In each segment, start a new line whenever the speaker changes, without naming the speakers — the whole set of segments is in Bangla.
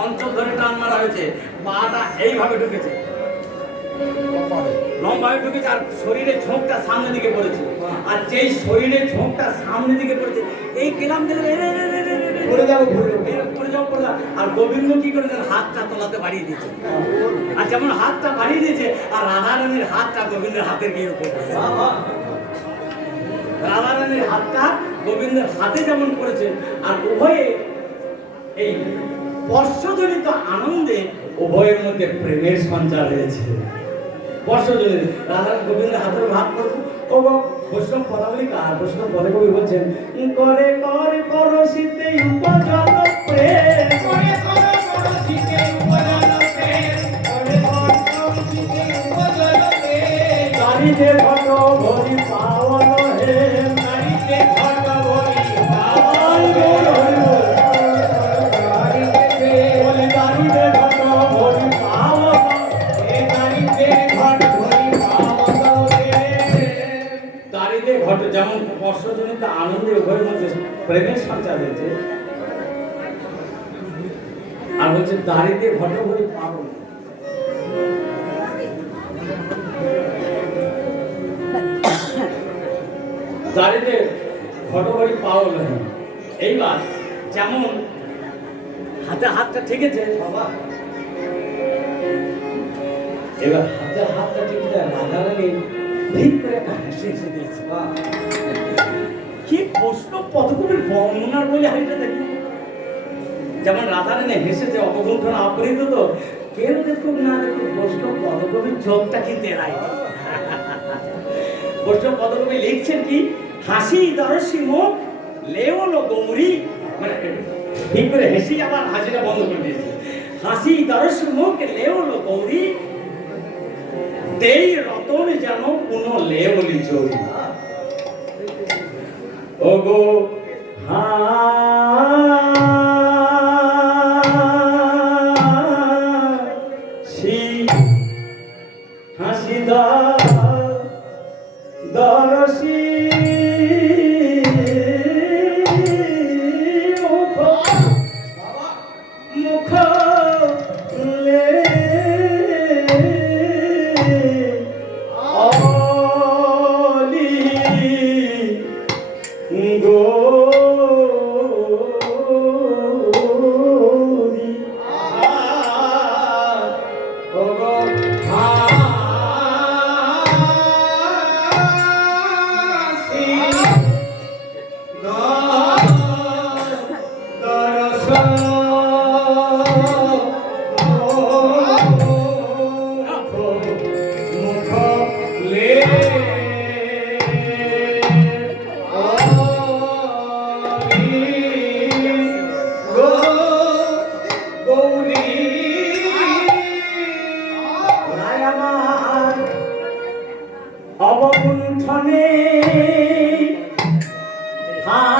অঞ্চল ধরে টান মারা হয়েছে পাটা এইভাবে ঢুকেছে লম্বায় ঢুকেছে আর শরীরের ঝোঁকটা সামনের দিকে পড়েছে আর যেই শরীরের ঝোঁকটা সামনের দিকে পড়েছে এই রে,
পড়ে যাব, পড়ে যাব।
পড়ে। আর গোবিন্দ কি করেছেন হাতটা তোলাতে বাড়িয়ে দিয়েছে আর যেমন হাতটা বাড়িয়ে দিয়েছে আর রাধারানীর হাতটা গোবিন্দের হাতের গিয়ে উপর রাধারানীর হাতটা গোবিন্দের হাতে যেমন করেছে আর উভয়ে এই বর্ষজনিত আনন্দে উভয়ের মধ্যে প্রেমের সঞ্চার হয়েছে। বর্ষজনিত রাধা গোবিন্দের হাতের ভাব করব ও বৈষ্ণব পদাবলী কার বৈষ্ণব পদে কবি বলছেন করে করে পরশিতে উপজল প্রেম। করে করে পরশিতে উপজল প্রেম। করে করে পরশিতে উপজল প্রেম। গাড়িতে ঘট ভরি পাওয়াল উভয়ের মধ্যে প্রেমের সঞ্চার হয়েছে আর বলছে দাড়িতে ঘট ভরি পাবো দাড়িতে ঘটঘড়ি পাওয়া গেল। এইবার যেমন হাতে হাতটা ঠেকেছে, বাবা। এবার হাতে হাতটা ঠেকেছে রাধারানী ভিক করে একটা হেসে হেসে দিয়েছে কি প্রশ্ন পদকবির বর্ণনার বলে হাইটা দেখুন যেমন রাধারানী হেসেছে অপগুণ্ঠন অপরিত তো, কেউ দেখুক না দেখুক প্রশ্ন পদকবির চোখটা কি তেরাই? বৈষ্ণব পদকবি লিখছেন কি, হাসি দরসি মুখ লেওলো গৌরী মানে ঠিক করে হেসি আবার হাসিটা বন্ধ করে দিয়েছে। হাসি দরসি মুখ লেওলো গৌরী দেই রতন যেন কোন লেওলি চৌরি Go. অবগুণ্ঠনে ফাঁকে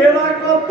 এরা কত